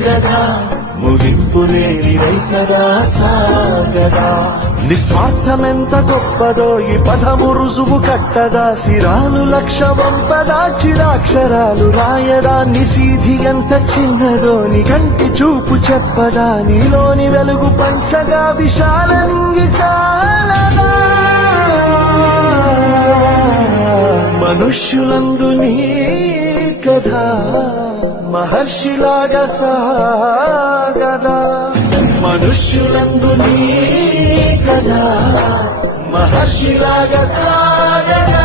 కదా ముగింపు లేని రైసగా సాగదా నిస్వార్థమెంత గొప్పదో ఈ పదము రుజువు కట్టదా సిరాలు లక్ష వంపదా చిరాక్షరాలు రాయదా నిసీధి ఎంత చిన్నదో నీ కంటి చూపు చెప్పదా నీలోని వెలుగు పంచగా విశాల నింగి చాలదా మనుష్యులందు నీ కథ మహర్షిలాగా సాగదా మనుష్యులందు నీ కథ మహర్షిలాగా సాగదా